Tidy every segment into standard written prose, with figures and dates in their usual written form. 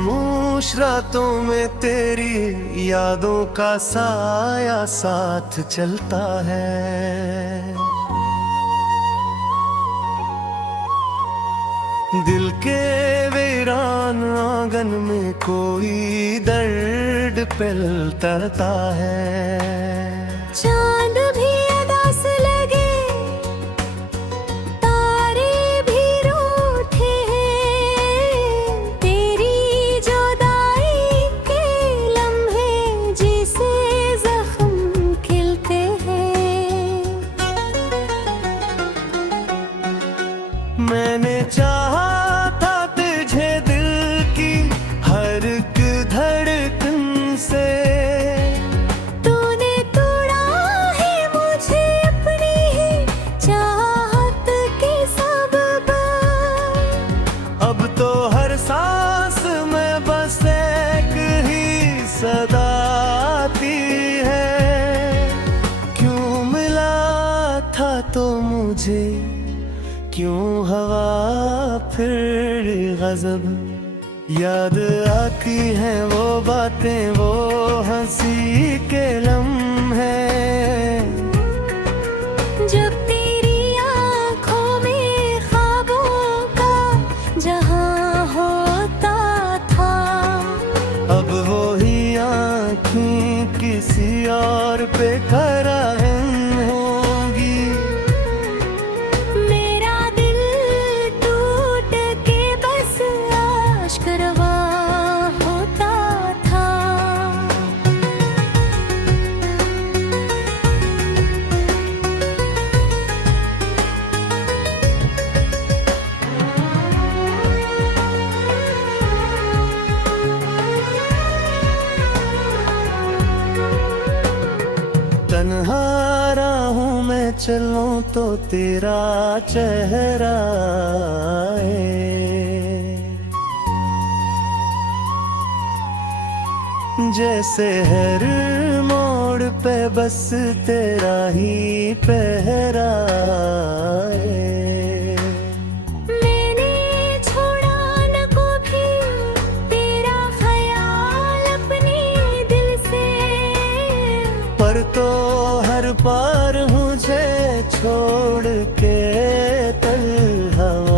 खामोश रातों में तेरी यादों का साया साथ चलता है। दिल के वीरान आंगन में कोई दर्द पिलता है। चांद भी उदास लगे, तारे भी रूठे हैं, तेरी जुदाई के लम्हे जिसे जख्म खिलते हैं। मैंने चाहा था तुझे दिल की हर एक धड़कन से, तूने तोड़ा है मुझे अपनी ही चाहत के सबब। अब तो हर सांस में बस एक ही सदा आती है। क्यों मिला था तो मुझे क्यों हवा फिर गजब, याद आती हैं वो बातें वो हंसी के लम्हे। जब तेरी आँखों में ख्वाबों का जहां होता था, अब वो ही आँखें किसी और पे कराहन होगी। मेरा दिल टूट के बस आश्करवा होता था। तन्हा राहों में चलूं तो तेरा चेहरा आए, जैसे हर मोड़ पे बस तेरा ही पहरा आए। मैंने छोड़ा न कभी तेरा ख्याल अपने दिल से, पर तो हर पार मुझे छोड़ के तन्हाए।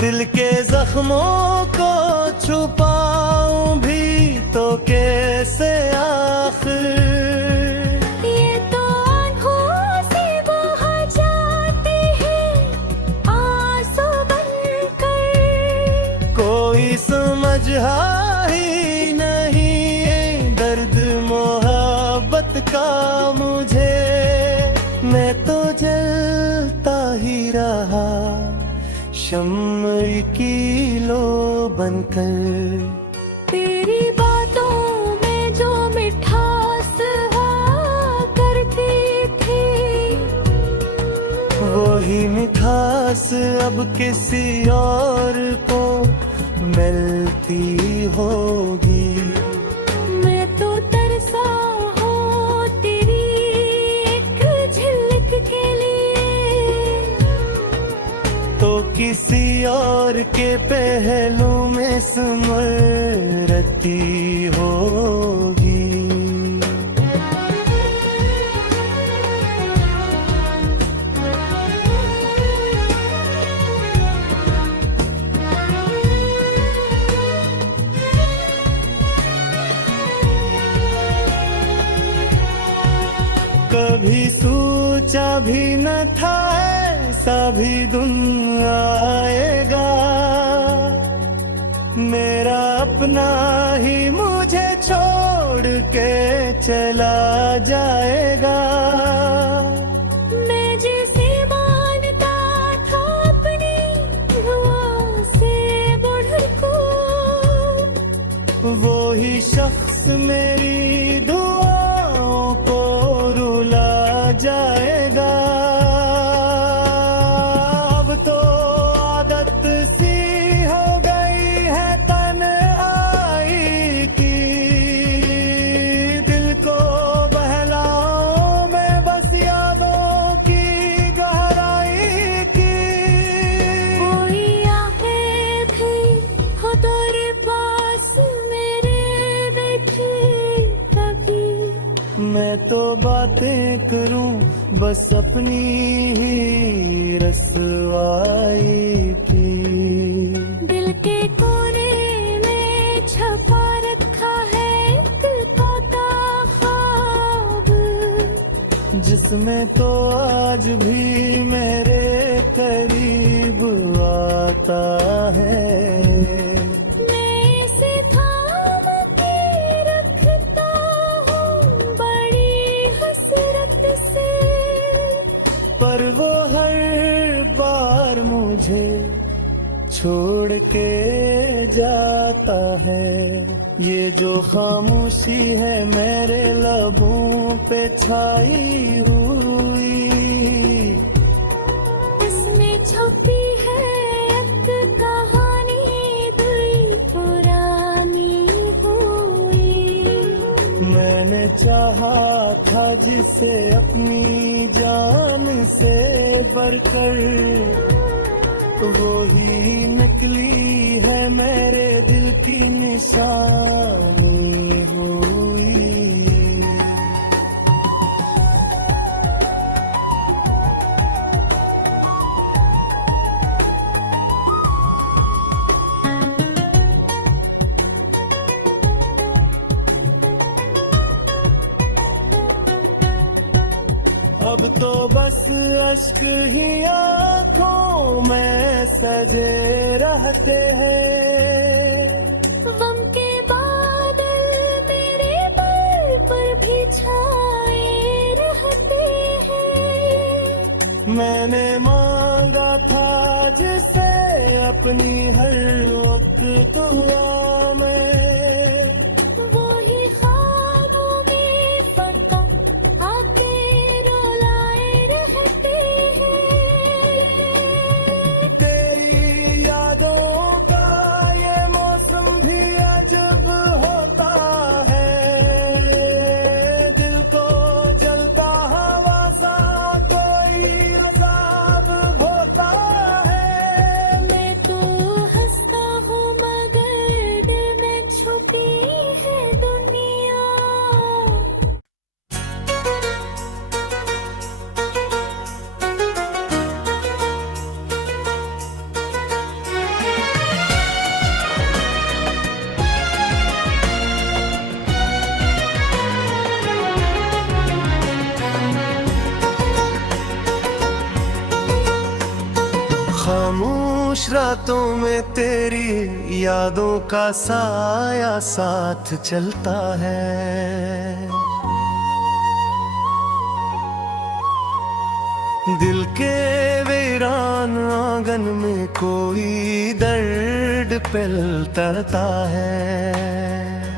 दिल के जख्मों को छुपाऊं भी तो कैसे आखिर, ये तो आँखों से बह जाते हैं आंसू बनकर। कोई समझ ही नहीं दर्द मोहब्बत का मुझे। मैं तो जलता ही रहा शम्म की लो बनकर। तेरी बातों में जो मिठास हुआ करती थी, वही मिठास अब किसी और को मिलती होगी। मैं तो तरसा हूँ तेरी एक झलक के लिए, तो किसी और के पहलू में स्मृति होगी। कभी सोचा भी न था ऐसा भी दिन आएगा, मेरा अपना ही मुझे छोड़ के चला जाएगा। मैं जिसे मानता था अपनी दुआ से बढ़कर को, वो ही शख्स मेरी दुआओं को रुला जाएगा। अब तो आदत सी हो गई है तन्हाई की, दिल को बहलाऊं मैं तो बातें करूं बस अपनी ही रसवाई की। दिल के कोने में छपा रखा है एक तोता ख्वाब, जिसमें तो आज भी मेरे करीब आता है। मैं इसे थाम के रखता हूँ बड़ी हसरत से, पर वो हर बार मुझे छोड़ के जाता है। ये जो खामोशी है मेरे लबों पे छाई हुई, इसमें छुपी है एक कहानी दिल पुरानी हुई। मैंने चाहा था जिसे अपनी जान से बढ़कर, वो ही निकली है मेरे दिल की निशानी हुई। अब तो बस अश्क ही आँखों में सजे रहते हैं। गम के बादल मेरे पल पर भी छाए रहते हैं। मैंने मांगा था जिसे अपनी हर वक्त दुआ में, वो ही ख्वाबों में फंसा आते रुलाए रहते हैं। तेरी यादों का ये मौसम भी अजब होता है। दिल को जलता हवा सा कोई अज़ाब होता है। मैं तो हंसता हूँ मगर दिल में छुपी है दुनिया। खामोश रातों में तेरी यादों का साया साथ चलता है। दिल के वीरान आंगन में कोई दर्द पिलता है।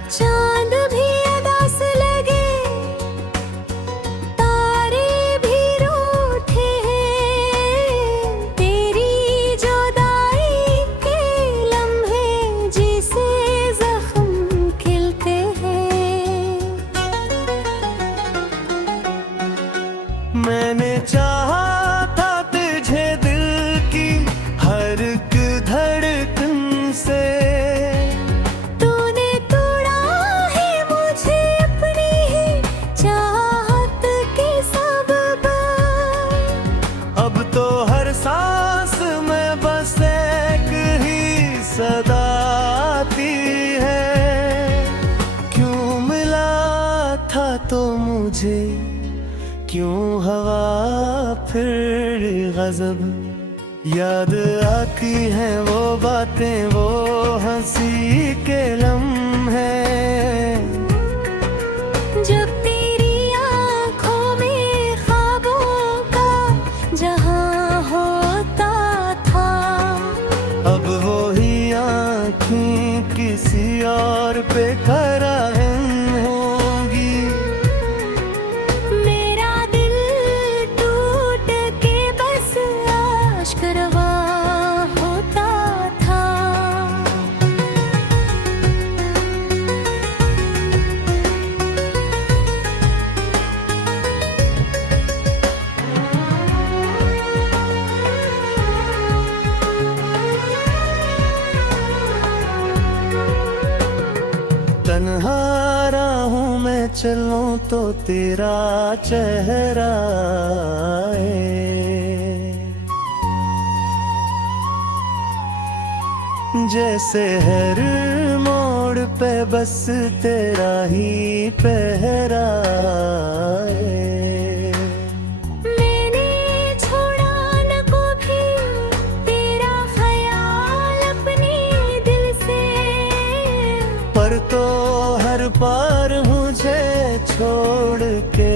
चांद भी उदास लगे, तारे भी रूठे हैं। तेरी जुदाई के लम्हे जिसे जख्म खिलते हैं। मैंने चाहा था तुझे दिल की हर एक धड़कन से, तूने तोड़ा है मुझे अपनी ही चाहत के सबब। अब तो हर सांस में बस एक ही सदा आती है। क्यों मिला था तो मुझे क्यों हवा फिर गजब, याद आती हैं वो बातें वो हंसी के लम्हे। जब तेरी आँखों में ख्वाबों का जहां होता था, अब वो ही आँखें किसी और पे कराहन होंगी। मेरा दिल टूट के बस आश्क रवा होता था। चलूं तो तेरा चेहरा आए, जैसे हर मोड़ पे बस तेरा ही पहरा आए। मैंने छोड़ा न कभी तेरा ख्याल अपने दिल से, पर तो हर पार मुझे छोड़ के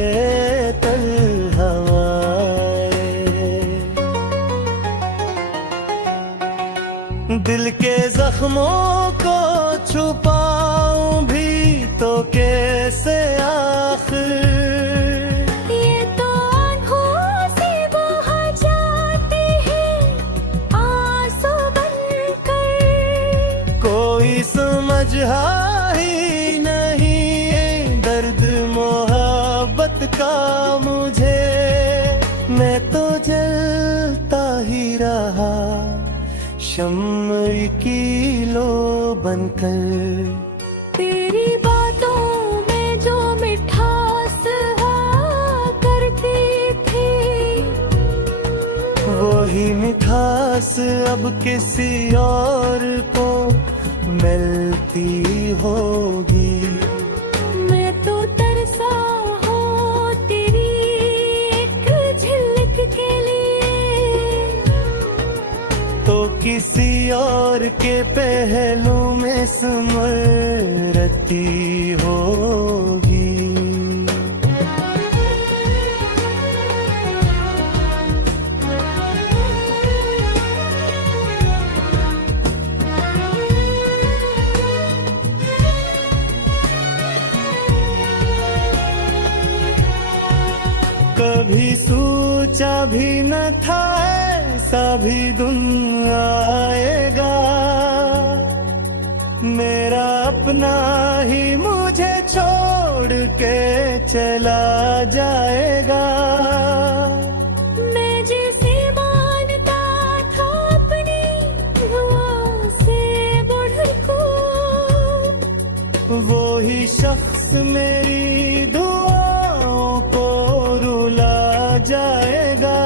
तन्हा आए। दिल के जख्मों को छुपाऊं भी तो कैसे आखिर, ये तो आँखों से बहा जाते हैं आंसू बनकर। कोई समझ ही नहीं दर्द मोहब्बत का मुझे, मैं तो जलता ही रहा शम्म की लो बनकर। तेरी बातों में जो मिठास हुआ करती थी, वही मिठास अब किसी और को मिलती होगी। मैं तो तरसा हूँ तेरी एक झलक के लिए, तो किसी और के पहलू में सिमरती होगी। कभी सोचा भी न था ऐसा भी दिन आएगा, मेरा अपना ही मुझे छोड़ के चला जाएगा। मैं जिसे मानता था अपनी दुआ से बढ़ को, वो ही शख्स मेरी दुआओं को रुला जाएगा।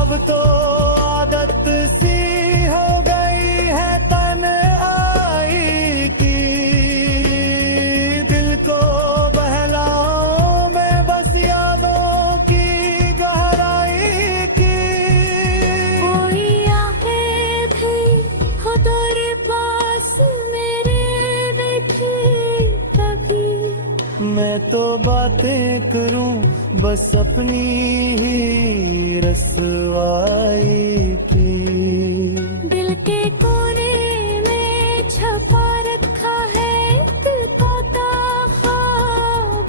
अब तो आदत सी हो गई है तन्हाई की, दिल को बहलाऊं मैं बस यादों की गहराई की। कोई आके भी हो तेरे पास मेरे बैठे कभी, मैं तो बातें करूं बस अपनी ही रसवाई की। दिल के कोने में छपा रखा है दिल का ख्वाब,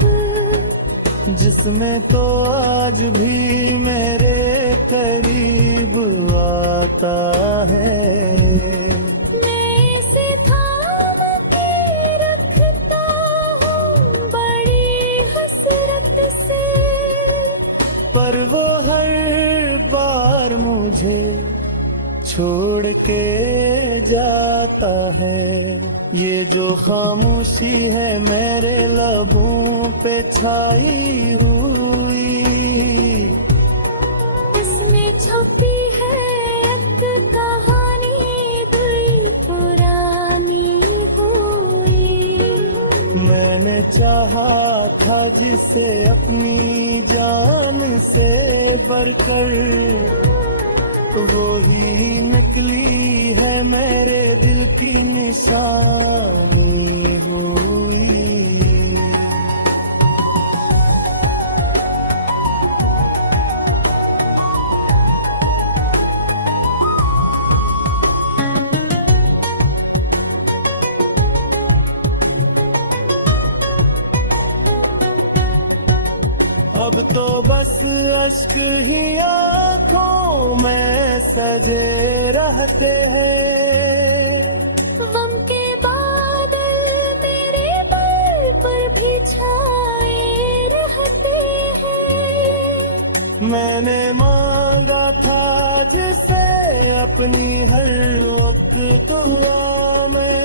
जिसमें तो आज भी मेरे करीब आता है। मैं इसे थाम के रखता हूँ बड़ी हसरत से, पर वो हर बार मुझे छोड़ के जाता है। ये जो खामोशी है मेरे लबों पे छाई हुई, इसमें छुपी है एक कहानी दिल पुरानी हुई। मैंने चाहा था जिसे अपनी जान से बढ़कर, वो ही निकली है मेरे दिल की निशानी हुई। अब तो बस अश्क ही आँखों में सजे रहते हैं, गम के बादल मेरे पल पर भी छाए रहते हैं। मैंने मांगा था जिसे अपनी हर वक्त दुआ में,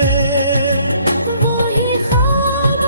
वो ही ख्वाब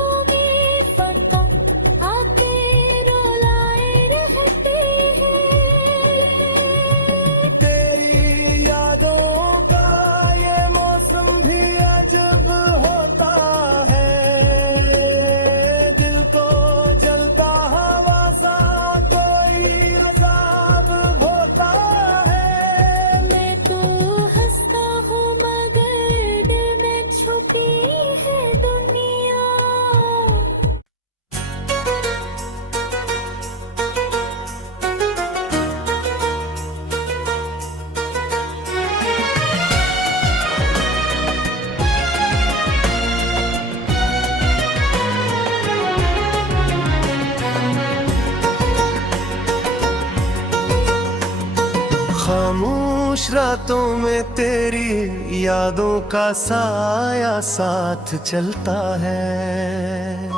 खामोश रातों में तेरी यादों का साया साथ चलता है।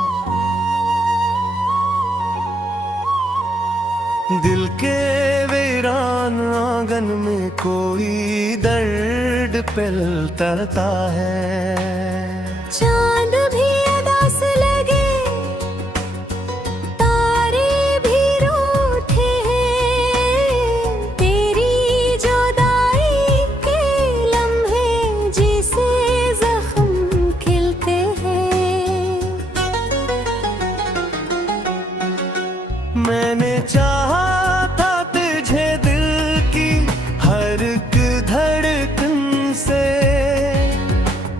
दिल के वीरान आंगन में कोई दर्द पिलता है। चांद भी उदास लगे, तारे भी रूठे हैं, तेरी जुदाई के लम्हे जिसे जख्म खिलते हैं। मैंने चाहा था तुझे दिल की हर एक धड़कन से,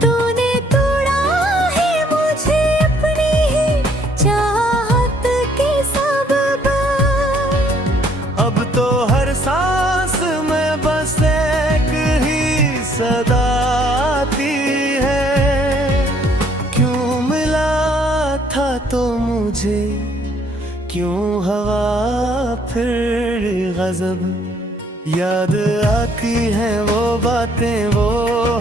तूने तोड़ा है मुझे अपनी ही चाहत के सबब। अब तो हर सांस में बस एक ही सदा आती है। क्यों मिला था तो मुझे क्यों हवा फिर गजब, याद आती हैं वो बातें वो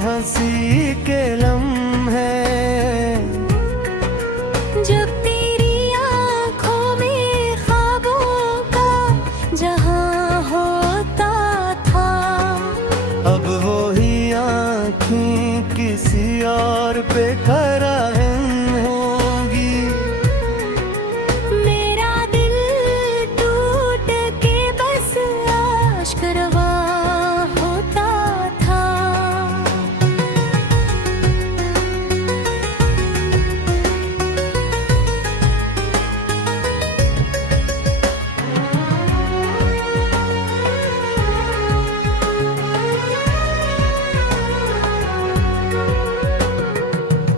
हंसी के लम्हे। जब तेरी आँखों में ख्वाबों का जहां होता था, अब वो ही आँखें किसी और पे कराहन होगी। मेरा दिल टूट के बस आश्करवा होता था।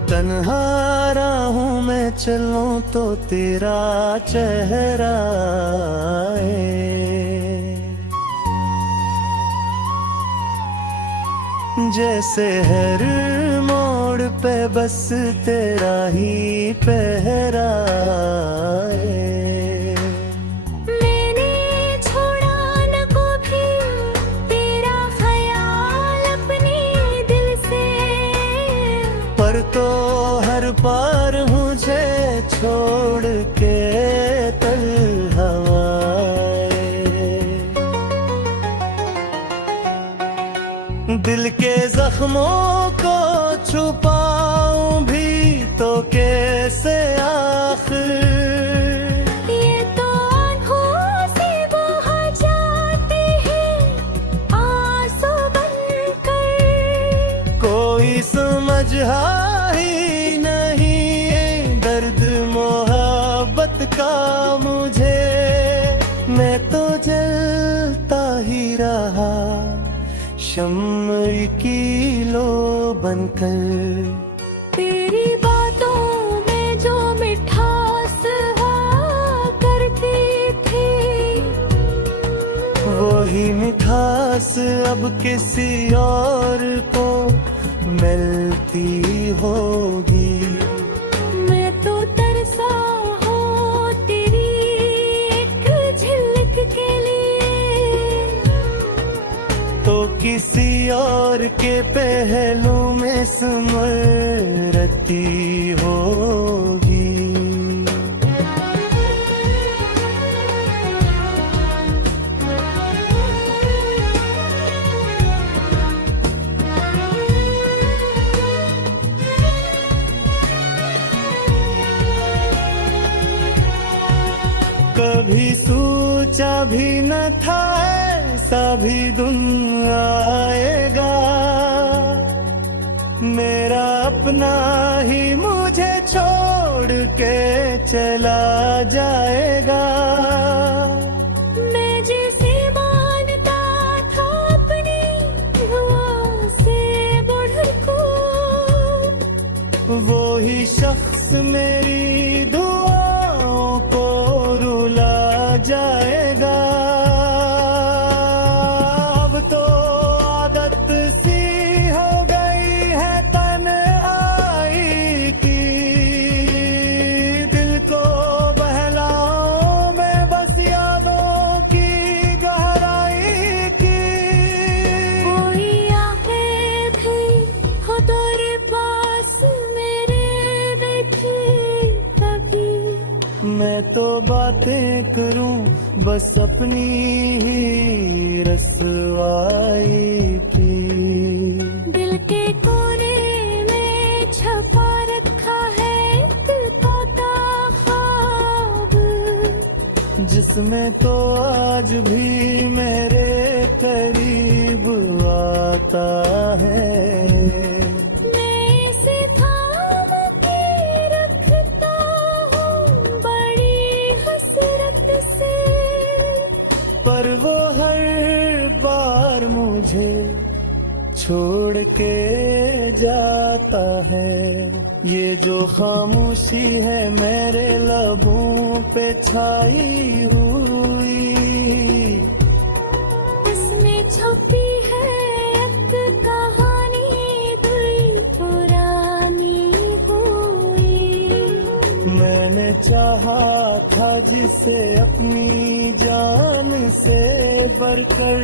तन्हा राहों में चलूं तो तेरा चेहरा आए, जैसे हर मोड़ पे बस तेरा ही पहरा आए। मैंने छोड़ा न कभी तेरा ख्याल अपने दिल से, पर तो हर पार मुझे छोड़ के तन्हाए। दिल के जख्मों को छुपाऊं भी तो कैसे आखिर, ये तो आँखों से बहा जाते हैं आंसू बनकर। कोई समझ ही नहीं दर्द मोहब्बत का मुझे। मैं तो जलता ही रहा शम्म की लो बनकर। तेरी बातों में जो मिठास हुआ करती थी, वही मिठास अब किसी और को मिलती होगी। मैं तो तरसा हूँ तेरी एक झलक के लिए, तो किसी और के पहलू में स्मृति होगी। कभी सोचा भी न था ऐसा भी दिन आएगा, मेरा अपना ही मुझे छोड़ के चला जाएगा। मैं जिसे मानता था अपनी दुआ से बढ़कर को, वो ही शख्स मेरी दुआओं को रुला जाएगा। अब तो आदत सी हो गई है तन्हाई की, दिल को बहलाओ में बस यादों की गहराई की। मैं तो बातें करूं बस अपनी ही रसवाई की। दिल के कोने में छपा रखा है दिल का ख्वाब, जिसमें तो आज भी मेरे करीब आता है। मैं इसे थाम के रखता हूँ बड़ी हसरत से, पर वो हर बार मुझे छोड़ के जाता है। ये जो खामोशी है मेरे लबों पे छाई हुई, इसमें छुपी है एक कहानी दिल पुरानी हुई। मैंने चाहा था जिसे अपनी जान से बढ़कर,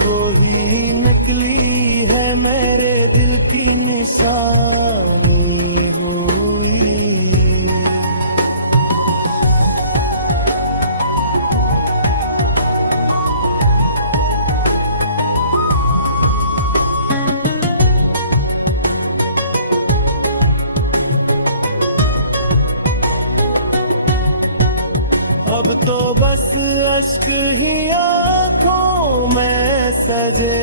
वो ही निकली है मेरे दिल की निशानी हुई। अब तो बस अश्क ही आँखों में सजे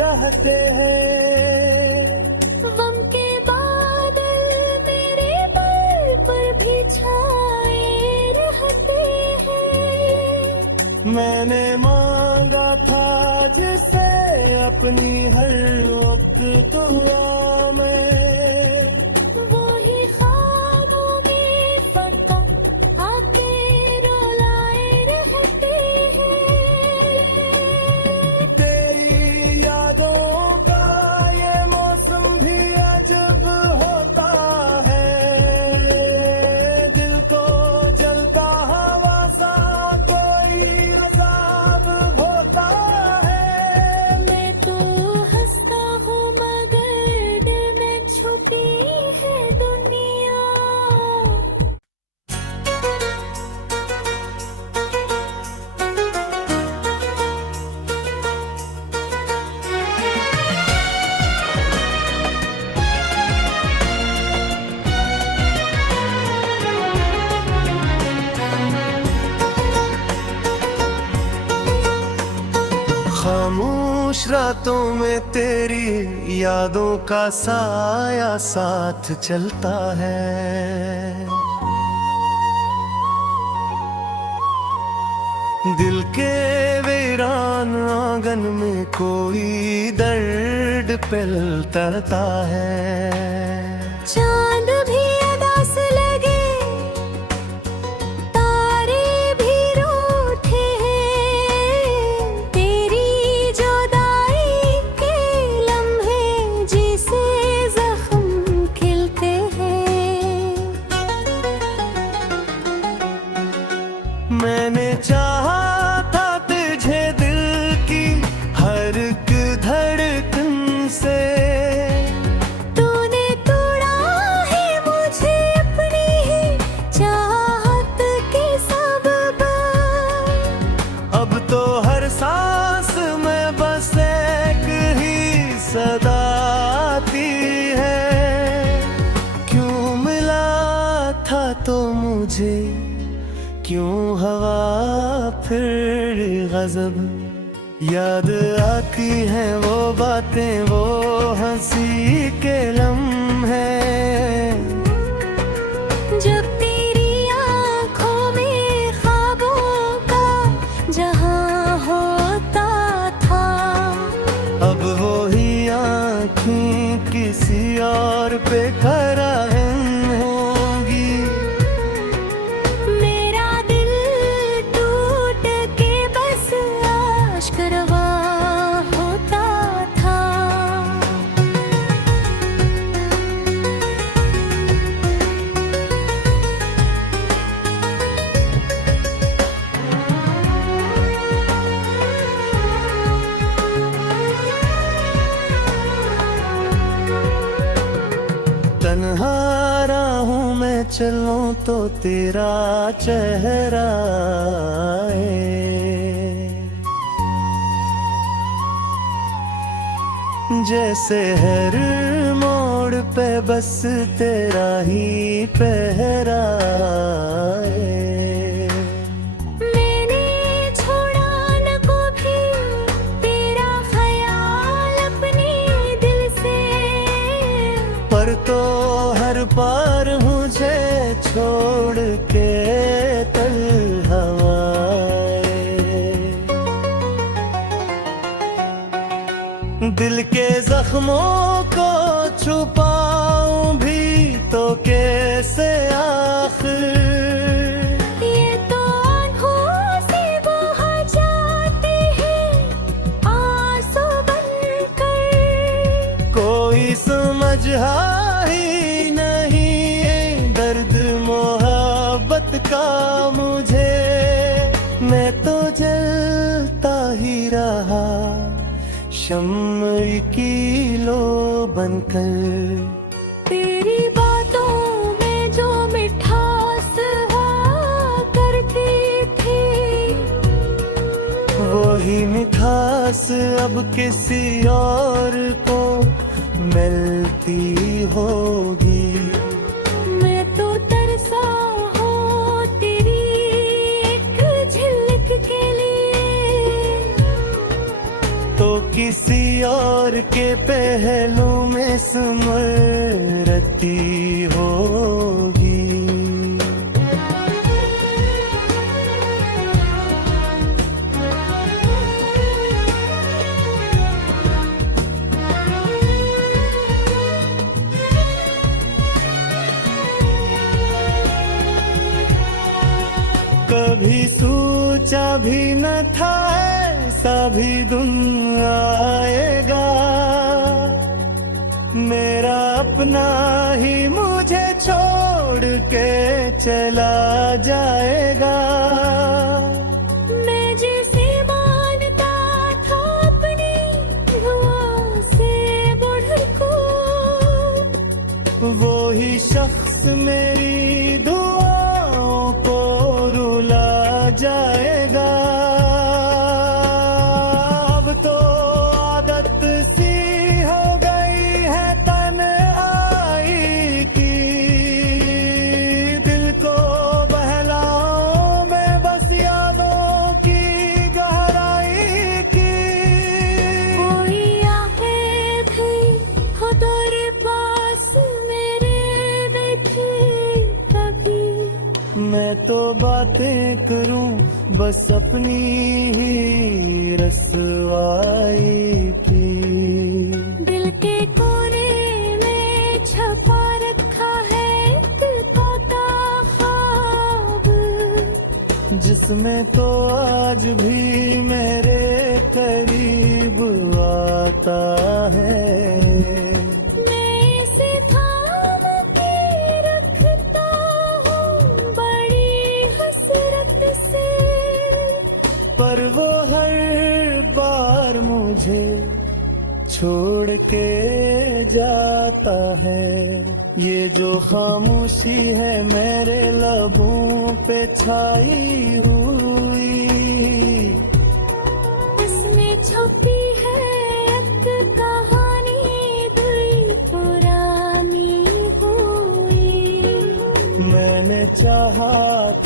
रहते हैं। गम के बादल मेरे पल पर भी छाए रहते हैं। मैंने मांगा था जिसे अपनी हर वक्त दुआ में, वो ही ख्वाबों में फका आके रुलाए रहते हैं। तेरी यादों का ये मौसम भी अजब होता है। दिल को जलता हवा सा कोई अजाब होता है। मैं तो हंसता हूँ मगर दिल में छुपी है दुनिया। खामोश रातों में तेरी यादों का साया साथ चलता है। दिल के वीरान आंगन में कोई दर्द पिलता है। चांद भी उदास लगे, तारे भी रूठे हैं। तेरी जुदाई के लम्हे जिसे जख्म खिलते हैं। मैंने चाहा था तुझे दिल की हर एक धड़कन से, तूने तोड़ा है मुझे अपनी ही चाहत के सबब। अब तो हर सांस में बस एक ही सदा आती है। क्यों मिला था तो मुझे क्यों हवा फिर गजब, याद आती हैं वो बातें वो हंसी के लम्हे। जब तेरी आँखों में ख्वाबों का जहां होता था, अब वो ही आँखें किसी और पे कराहन होंगी। मेरा दिल टूट के बस आश्करवा होता था। चलूं तो तेरा चेहरा आए, जैसे हर मोड़ पे बस तेरा ही पहरा आए। मैंने छोड़ा न कभी तेरा ख्याल अपने दिल से, पर तो हर पार मुझे छोड़ के तन्हा आए। दिल के जख्मों को छुपाऊं भी तो कैसे आखिर, ये तो आँखों से बहा जाते हैं आंसू बनकर। कोई समझ ही नहीं दर्द मोहब्बत का मुझे, मैं तो जलता ही रहा शम्म की लो बनकर। तेरी बातों में जो मिठास हुआ करती थी, वही मिठास अब किसी और को मिलती होगी। मैं तो तरसा हूँ तेरी एक झलक के लिए, तो किसी और के पहलू में स्मृति होगी। कभी सोचा भी न था ऐसा भी दिन आएगा, मेरा अपना ही मुझे छोड़ के चला जाएगा। मैं जिसे मानता था अपनी दुआ से बढ़ को, वो ही शख्स मेरी दुआओं को रुला जाएगा। अब तो आदत सी हो गई है तन्हाई की, दिल को बहलाऊं मैं बस यादों की गहराई की। कोई आके भी हो तेरे पास मेरे बैठे कभी, मैं तो बातें करूं बस अपनी ही रसवाई की। दिल के कोने में छपा रखा है दिल का ख्वाब, जिसमें तो आज भी मेरे करीब आता है। मैं इसे थाम के रखता हूँ बड़ी हसरत से, पर वो हर बार मुझे छोड़ के जाता है। ये जो खामोशी है मेरे लबों पे छाई हुई, इसमें छुपी है एक कहानी दिल पुरानी हुई। मैंने चाहा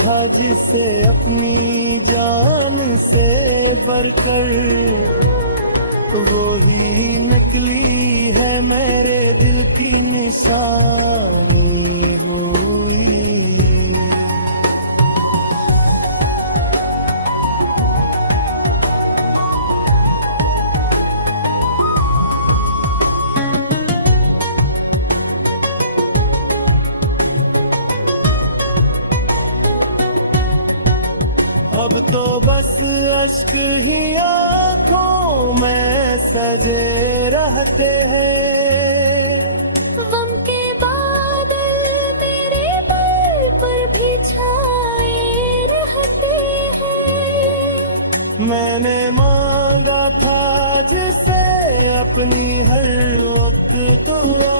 था जिसे अपनी जान से बढ़कर, वो ही निकली है मेरे दिल की निशानी हुई। अब तो बस अश्क ही आँखों में सजे रहते हैं, गम के बादल मेरे दिल पर भी छाए रहते हैं। मैंने मांगा था जिसे अपनी हर वक्त दुआ